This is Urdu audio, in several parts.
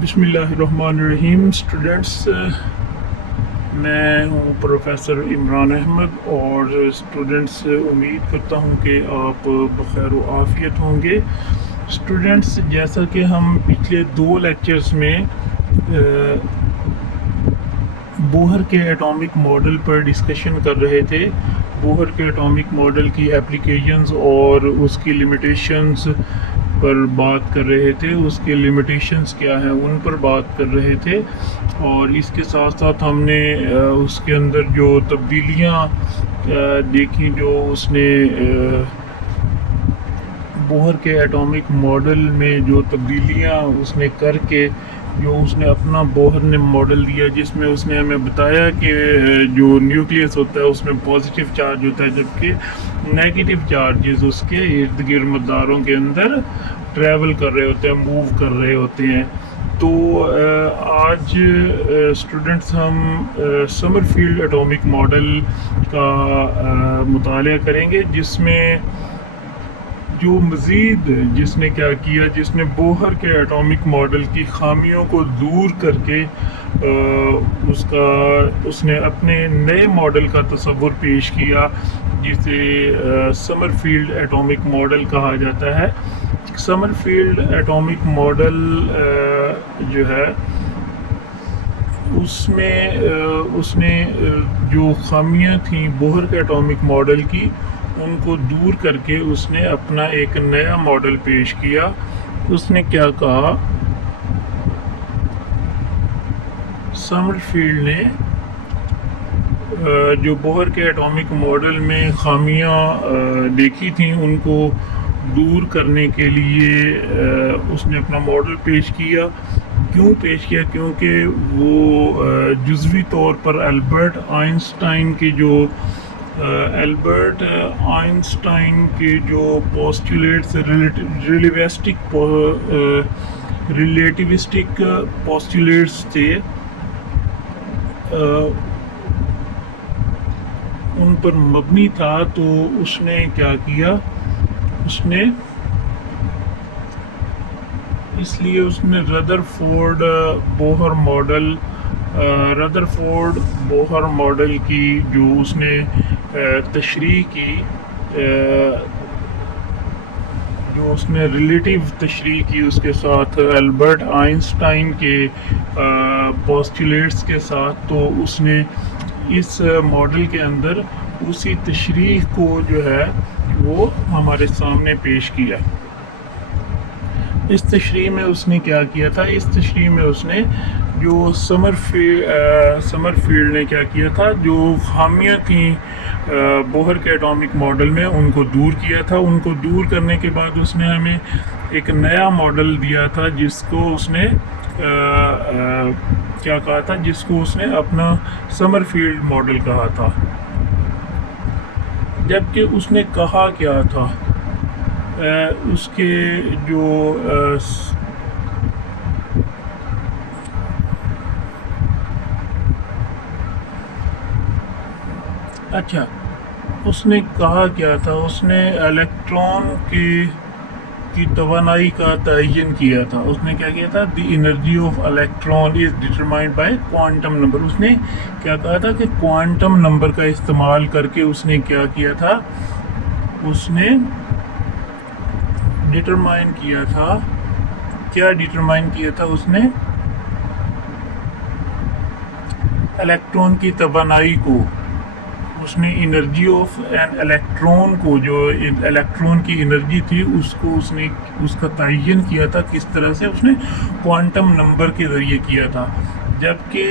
بسم اللہ الرحمن الرحیم اسٹوڈنٹس، میں ہوں پروفیسر عمران احمد اور اسٹوڈنٹس امید کرتا ہوں کہ آپ بخیر و عافیت ہوں گے۔ اسٹوڈنٹس، جیسا کہ ہم پچھلے 2 لیکچرز میں بوہر کے ایٹامک ماڈل پر ڈسکشن کر رہے تھے، بوہر کے ایٹامک ماڈل کی اپلیکیشنز اور اس کی لمیٹیشنز پر بات کر رہے تھے، اس کے لمیٹیشنز کیا ہیں ان پر بات کر رہے تھے، اور اس کے ساتھ ساتھ ہم نے اس کے اندر جو تبدیلیاں دیکھی، جو اس نے بوہر کے ایٹامک ماڈل میں جو تبدیلیاں اس نے کر کے جو اس نے اپنا بوہر نے ماڈل دیا، جس میں اس نے ہمیں بتایا کہ جو نیوکلیس ہوتا ہے اس میں پازیٹیو چارج ہوتا ہے، جبکہ نیگیٹو چارجز اس کے ارد گرد مداروں کے اندر ٹریول کر رہے ہوتے ہیں، موو کر رہے ہوتے ہیں۔ تو آج اسٹوڈنٹس ہم سمر فیلڈ ایٹامک ماڈل کا مطالعہ کریں گے، جس میں جو مزید جس نے کیا کیا، جس نے بوہر کے ایٹامک ماڈل کی خامیوں کو دور کر کے اس نے اپنے نئے ماڈل کا تصور پیش کیا، جسے سمر فیلڈ ایٹامک ماڈل کہا جاتا ہے۔ سمر فیلڈ ایٹامک ماڈل جو ہے اس میں اس نے جو خامیاں تھیں بوہر کے ایٹامک ماڈل کی، ان کو دور کر کے اس نے اپنا ایک نیا ماڈل پیش کیا۔ اس نے کیا کہا، سمر فیلڈ نے جو بوہر کے ایٹامک ماڈل میں خامیاں دیکھی تھیں ان کو دور کرنے کے لیے اس نے اپنا ماڈل پیش کیا۔ کیوں پیش کیا؟ کیونکہ وہ جزوی طور پر البرٹ آئنسٹائن کے جو پوسٹولیٹس ریلیٹیوسٹک پوسٹولیٹس تھے، ان پر مبنی تھا۔ تو اس نے کیا کیا، اس لیے اس نے ردرفورڈ بوہر ماڈل کی جو اس نے تشریح کی، جو اس نے ریلیٹیو تشریح کی اس کے ساتھ البرٹ آئنسٹائن کے پوسٹولیٹس کے ساتھ، تو اس نے اس ماڈل کے اندر اسی تشریح کو جو ہے وہ ہمارے سامنے پیش کیا۔ اس تشریح میں اس نے کیا کیا تھا؟ اس تشریح میں اس نے جو سمر فیلڈ نے کیا کیا تھا، جو خامیاں تھیں بوہر کے ایٹامک ماڈل میں، ان کو دور کیا تھا۔ ان کو دور کرنے کے بعد اس نے ہمیں ایک نیا ماڈل دیا تھا، جس کو اس نے کیا کہا تھا، جس کو اس نے اپنا سمر فیلڈ ماڈل کہا تھا۔ جبکہ اس نے کہا کیا تھا، اس کے جو اس نے کہا کیا تھا، اس نے الیکٹران کی توانائی کا تعین کیا تھا۔ اس نے کیا کیا تھا، the energy of electron is determined by quantum number. اس نے کیا کہا تھا کہ کوانٹم نمبر کا استعمال کر کے اس نے کیا کیا تھا، اس نے ڈٹرمائن کیا تھا، کیا ڈٹرمائن کیا تھا اس نے، الیکٹران کی توانائی کو۔ اس نے انرجی آف این الیکٹران کو، جو الیکٹران کی انرجی تھی، اس کو اس نے اس کا تعین کیا تھا۔ کس طرح سے؟ اس نے کوانٹم نمبر کے ذریعے کیا تھا۔ جبکہ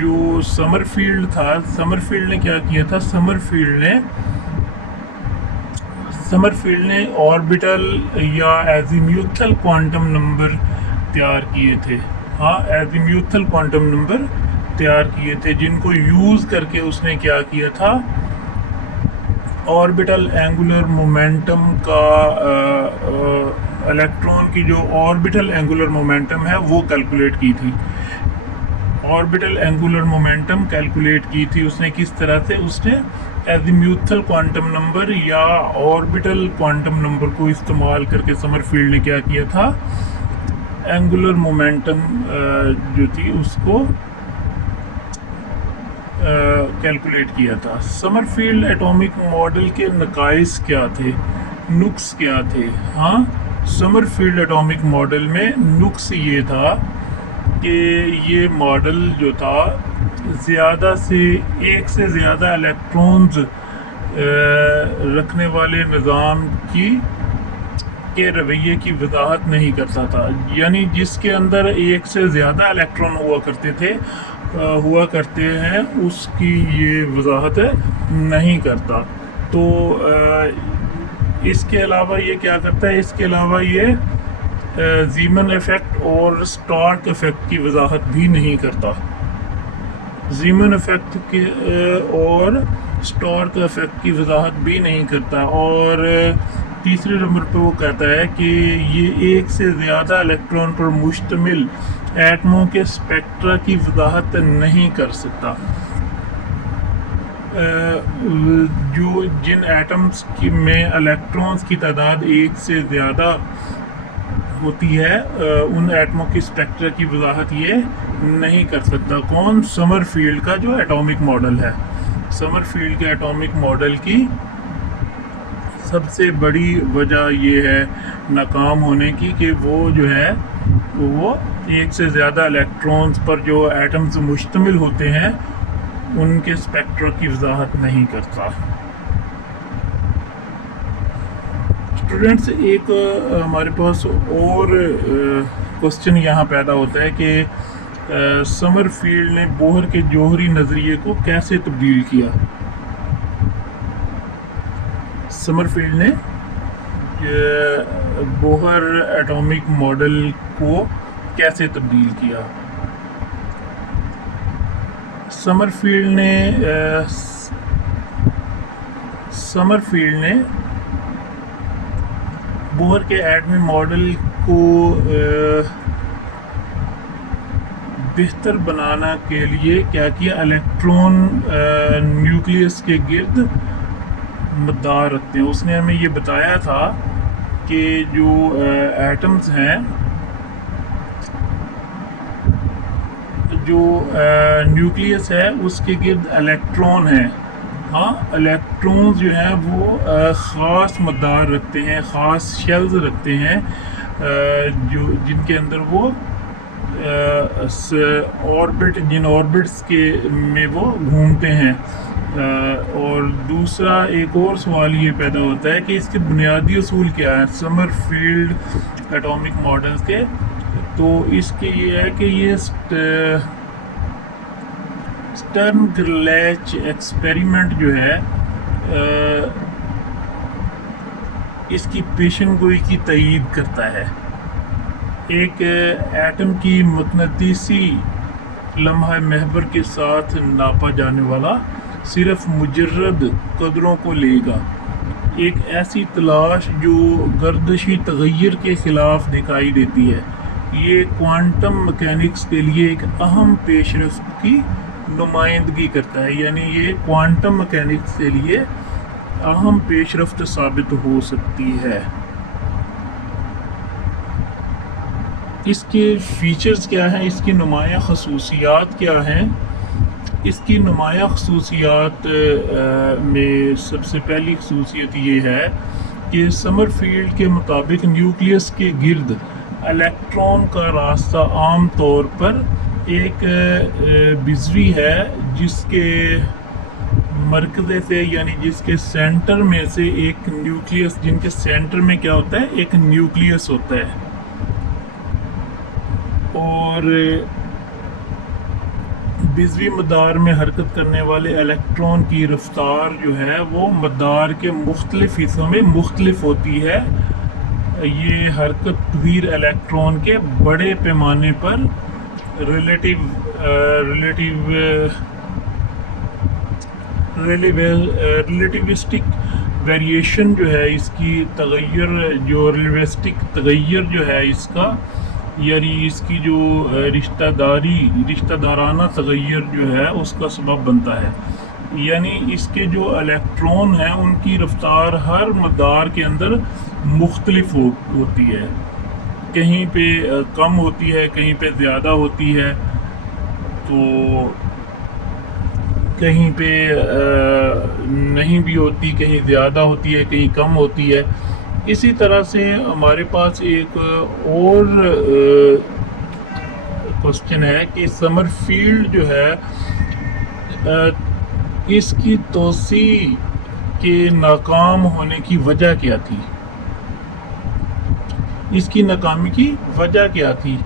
جو سمر فیلڈ تھا، سمر فیلڈ نے کیا کیا تھا، سمر فیلڈ نے آربیٹل یا ایزیمیوتھل کوانٹم نمبر تیار کیے تھے۔ ایزیمیوتھل کوانٹم نمبر تیار کیے تھے، جن کو یوز کر کے اس نے کیا کیا تھا، آربیٹل اینگولر مومنٹم کا، الیکٹران کی جو آربیٹل اینگولر مومنٹم ہے وہ کیلکولیٹ کی تھی۔ آربیٹل اینگولر مومنٹم کیلکولیٹ کی تھی اس نے۔ کس طرح سے؟ اس نے ایزیمیوتھل کوانٹم نمبر یا آربیٹل کوانٹم نمبر کو استعمال کر کے سمر فیلڈ نے کیا کیا تھا، اینگولر مومنٹم جو تھی اس کو کیلکولیٹ کیا تھا۔ سمر فیلڈ ایٹامک ماڈل کے نقائص کیا تھے، نقص کیا تھے؟ ہاں، سمر فیلڈ ایٹامک ماڈل میں نقص یہ تھا کہ یہ ماڈل جو تھا ایک سے زیادہ الیکٹرونز رکھنے والے نظام کے رویے کی وضاحت نہیں کرتا تھا، یعنی جس کے اندر ایک سے زیادہ الیکٹران ہوا کرتے ہیں اس کی یہ وضاحت نہیں کرتا۔ تو اس کے علاوہ یہ کیا کرتا ہے، اس کے علاوہ یہ زیمن ایفیکٹ اور اسٹارک ایفیکٹ کی وضاحت بھی نہیں کرتا۔ زیمن ایفیکٹ اور اسٹارک ایفیکٹ کی وضاحت بھی نہیں کرتا، اور تیسرے نمبر پہ وہ کہتا ہے کہ یہ ایک سے زیادہ الیکٹران پر مشتمل ایٹموں کے اسپیکٹرا کی وضاحت نہیں کر سکتا۔ جن ایٹمز میں الیکٹرانز کی تعداد ایک سے زیادہ ہوتی ہے ان ایٹموں کی اسپیکٹرا کی وضاحت یہ نہیں کر سکتا۔ کون؟ سمر فیلڈ کا جو ایٹامک ماڈل ہے۔ سمر فیلڈ کے ایٹامک ماڈل کی سب سے بڑی وجہ یہ ہے ناکام ہونے کی کہ وہ جو ہے وہ ایک سے زیادہ الیکٹرانز پر جو ایٹمز مشتمل ہوتے ہیں ان کے اسپیکٹرا کی وضاحت نہیں کرتا۔ اسٹوڈنٹس، ایک ہمارے پاس اور کوسچن یہاں پیدا ہوتا ہے کہ سمر فیلڈ نے بوہر کے جوہری نظریے کو کیسے تبدیل کیا؟ سمر فیلڈ نے بوہر ایٹامک ماڈل کو کیسے تبدیل کیا؟ سمر فیلڈ نے بوہر کے ایٹمی ماڈل کو بہتر بنانا کے لیے کیا کیا؟ الیکٹرون نیوکلیس کے گرد مدار رکھتے ہیں۔ اس نے ہمیں یہ بتایا تھا کہ جو ایٹمز ہیں، جو نیوکلیس ہے اس کے گرد الیکٹرون ہیں۔ ہاں، الیکٹرونز جو ہیں وہ خاص مدار رکھتے ہیں، خاص شیلز رکھتے ہیں جن کے اندر وہ جن آربٹس کے میں وہ گھومتے ہیں۔ اور دوسرا ایک اور سوال یہ پیدا ہوتا ہے کہ اس کے بنیادی اصول کیا ہے سمر فیلڈ ایٹامک ماڈلز کے؟ تو اس کے یہ ہے کہ یہ سٹرن گرلیچ ایکسپیریمنٹ جو ہے اس کی پیشن گوئی کی تائید کرتا ہے۔ ایک ایٹم کی مقناطیسی لمحہ محور کے ساتھ ناپا جانے والا صرف مجرد قدروں کو لے گا۔ ایک ایسی تلاش جو گردشی تغیر کے خلاف دکھائی دیتی ہے، یہ کوانٹم مکینکس کے لیے ایک اہم پیش رفت کی نمائندگی کرتا ہے، یعنی یہ کوانٹم مکینکس کے لیے اہم پیش رفت ثابت ہو سکتی ہے۔ اس کے فیچرز کیا ہیں، اس کی نمایاں خصوصیات کیا ہیں؟ اس کی نمایاں خصوصیات میں سب سے پہلی خصوصیت یہ ہے کہ سمر فیلڈ کے مطابق نیوکلیس کے گرد الیکٹران کا راستہ عام طور پر ایک بزوی ہے جس کے مرکز سے، یعنی جس کے سینٹر میں سے ایک نیوکلیس، جن کے سینٹر میں کیا ہوتا ہے؟ ایک نیوکلیس ہوتا ہے، اور بزوی مدار میں حرکت کرنے والے الیکٹران کی رفتار جو ہے وہ مدار کے مختلف حصوں میں مختلف ہوتی ہے۔ یہ حرکت پذیر الیکٹران کے بڑے پیمانے پر ریلیٹیوسٹک ویریشن جو ہے اس کی تغیر، جو ریلیٹیوسٹک تغیر جو ہے اس کا، یعنی اس کی جو رشتہ دارانہ تغیر جو ہے اس کا سبب بنتا ہے، یعنی اس کے جو الیکٹران ہیں ان کی رفتار ہر مدار کے اندر مختلف ہوتی ہے۔ کہیں پہ کم ہوتی ہے، کہیں پہ زیادہ ہوتی ہے، تو کہیں پہ نہیں بھی ہوتی، کہیں زیادہ ہوتی ہے، کہیں کم ہوتی ہے۔ اسی طرح سے ہمارے پاس ایک اور کوشچن ہے کہ سمر فیلڈ جو ہے اس کی توسیع کے ناکام ہونے کی وجہ کیا تھی؟ اس کی ناکامی کی وجہ کیا تھی؟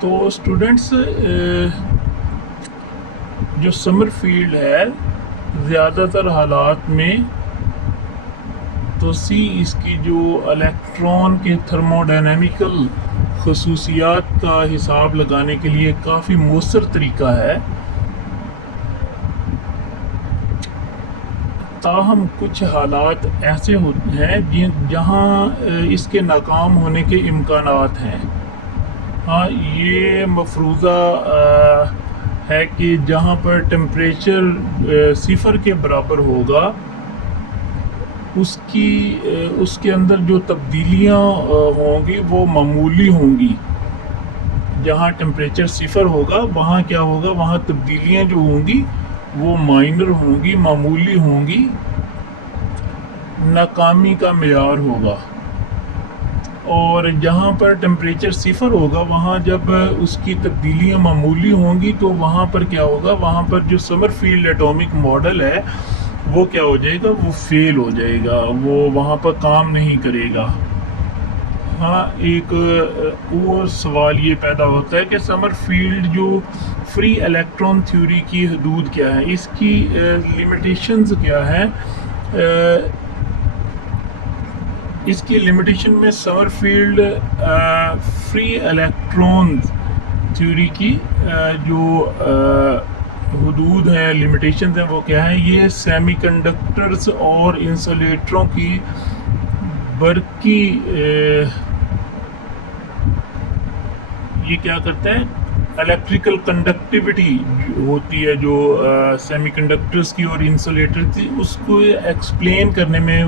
تو اسٹوڈنٹس، جو سمر فیلڈ ہے زیادہ تر حالات میں توسیع اس کی جو الیکٹران کے تھرموڈائنامکل خصوصیات کا حساب لگانے کے لیے کافی مؤثر طریقہ ہے، تاہم کچھ حالات ایسے ہوتے ہیں جہاں اس کے ناکام ہونے کے امکانات ہیں۔ ہاں، یہ مفروضہ ہے کہ جہاں پر ٹمپریچر 0 کے برابر ہوگا اس کے اندر جو تبدیلیاں ہوں گی وہ معمولی ہوں گی۔ جہاں ٹمپریچر 0 ہوگا وہاں کیا ہوگا، وہاں تبدیلیاں جو ہوں گی وہ مائنر ہوں گی، معمولی ہوں گی، ناکامی کا معیار ہوگا۔ اور جہاں پر ٹمپریچر 0 ہوگا وہاں جب اس کی تبدیلیاں معمولی ہوں گی تو وہاں پر کیا ہوگا، وہاں پر جو سمر فیلڈ ایٹامک ماڈل ہے وہ کیا ہو جائے گا، وہ فیل ہو جائے گا، وہ وہاں پر کام نہیں کرے گا۔ ہاں، ایک اور سوال یہ پیدا ہوتا ہے کہ سمر فیلڈ جو فری الیکٹران تھیوری کی حدود کیا ہے، اس کی لیمیٹیشنز کیا ہیں؟ اس کی لیمیٹیشن میں سمر فیلڈ فری الیکٹران تھیوری کی جو حدود ہیں، لیمیٹیشنز ہیں، وہ کیا ہیں؟ یہ سیمی کنڈکٹرز اور انسولیٹروں کی برقی یہ کیا کرتا ہے، الیکٹریکل کنڈکٹیوٹی ہوتی ہے جو سیمی کنڈکٹرز کی اور انسولیٹر کی، اس کو ایکسپلین کرنے میں،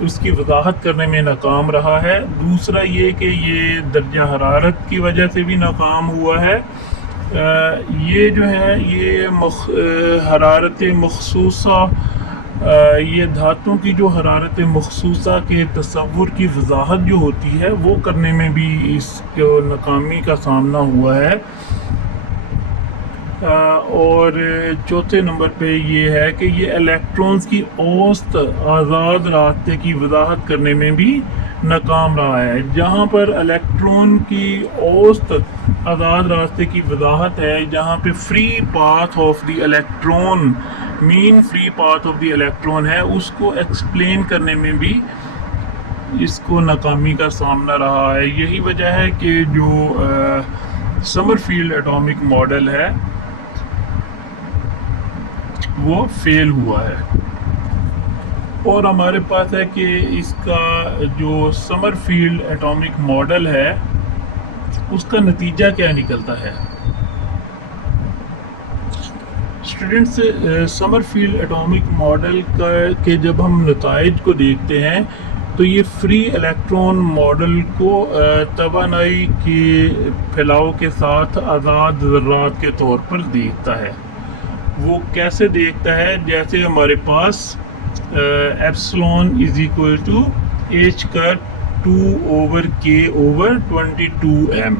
اس کی وضاحت کرنے میں ناکام رہا ہے۔ دوسرا یہ کہ یہ درجہ حرارت کی وجہ سے بھی ناکام ہوا ہے۔ یہ جو ہے یہ حرارت مخصوصہ، یہ دھاتوں کی جو حرارت مخصوصہ کے تصور کی وضاحت جو ہوتی ہے وہ کرنے میں بھی اس کو ناکامی کا سامنا ہوا ہے۔ اور چوتھے نمبر پہ یہ ہے کہ یہ الیکٹرونز کی اوسط آزاد راستے کی وضاحت کرنے میں بھی ناکام رہا ہے۔ جہاں پر الیکٹرون کی اوسط آزاد راستے کی وضاحت ہے، جہاں پہ free path of the electron, mean free path of the electron ہے، اس کو ایکسپلین کرنے میں بھی اس کو ناکامی کا سامنا رہا ہے۔ یہی وجہ ہے کہ جو سمر فیلڈ ایٹامک ماڈل ہے وہ فیل ہوا ہے۔ اور ہمارے پاس ہے کہ اس کا جو سمر فیلڈ ایٹامک ماڈل ہے اس کا نتیجہ کیا نکلتا ہے؟ اسٹوڈنٹس، سمر فیلڈ ایٹامک ماڈل کے جب ہم نتائج کو دیکھتے ہیں تو یہ فری الیکٹران ماڈل کو توانائی کے پھیلاؤ کے ساتھ آزاد ذرات کے طور پر دیکھتا ہے۔ وہ کیسے دیکھتا ہے؟ جیسے ہمارے پاس epsilon is equal to h کا 2/k/22m۔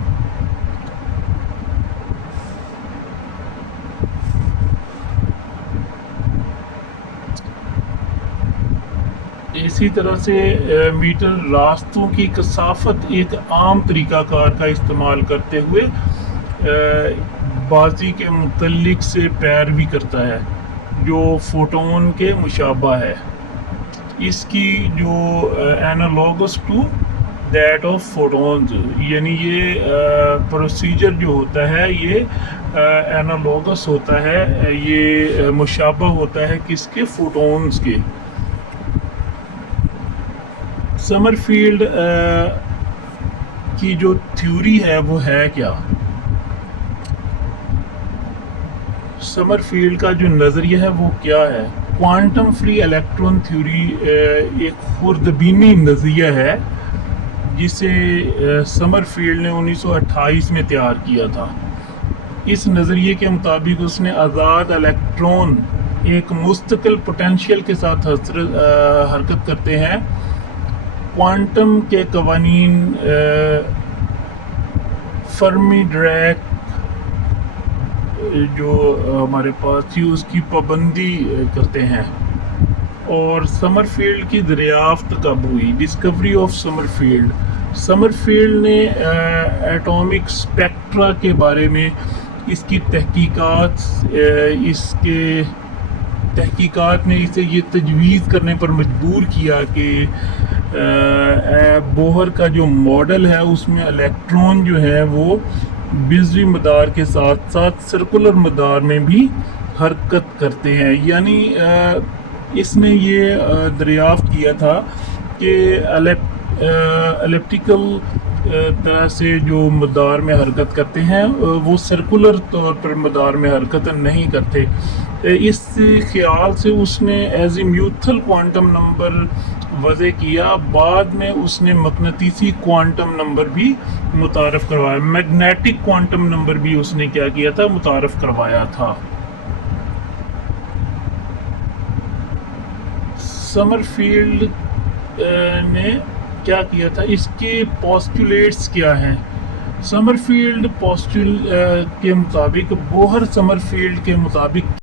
اسی طرح سے میٹر راستوں کی کثافت ایک عام طریقہ کار کا استعمال کرتے ہوئے بازی کے متعلق سے پیروی کرتا ہے جو فوٹون کے مشابہ ہے۔ اس کی جو analogous to that of photons, یعنی یہ پروسیجر جو ہوتا ہے یہ اینالوگس ہوتا ہے، یہ مشابہ ہوتا ہے کس کے؟ فوٹونز کے۔ سمر فیلڈ کی جو تھیوری ہے وہ ہے کیا؟ سمر فیلڈ کا جو نظریہ ہے وہ کیا ہے؟ کوانٹم فری الیکٹران تھیوری ایک خوردبینی نظریہ ہے جسے سمرفیلڈ نے 1928 میں تیار کیا تھا۔ اس نظریے کے مطابق اس نے آزاد الیکٹرون ایک مستقل پوٹینشیل کے ساتھ حرکت کرتے ہیں۔ کوانٹم کے قوانین فرمی ڈیراک جو ہمارے پاس تھی اس کی پابندی کرتے ہیں۔ اور سمرفیلڈ کی دریافت کب ہوئی؟ Discovery of سمرفیلڈ۔ سمرفیلڈ نے ایٹامک اسپیکٹرا کے بارے میں اس کی تحقیقات نے اسے یہ تجویز کرنے پر مجبور کیا کہ بوہر کا جو ماڈل ہے اس میں الیکٹرون جو ہے وہ بیضوی مدار کے ساتھ ساتھ سرکولر مدار میں بھی حرکت کرتے ہیں۔ یعنی اس نے یہ دریافت کیا تھا کہ الیپٹیکل طرح سے جو مدار میں حرکت کرتے ہیں وہ سرکولر طور پر مدار میں حرکت نہیں کرتے۔ اس خیال سے اس نے ایزیمیوتھل کوانٹم نمبر وضع کیا۔ بعد میں اس نے مقناطیسی کوانٹم نمبر بھی متعارف کروایا، میگنیٹک کوانٹم نمبر بھی اس نے کیا کیا تھا؟ متعارف کروایا تھا۔ سمرفیلڈ نے کیا کیا تھا؟ اس کے پوسٹولیٹس کیا ہیں؟ سمرفیلڈ کے مطابق، بوہر سمرفیلڈ کے مطابق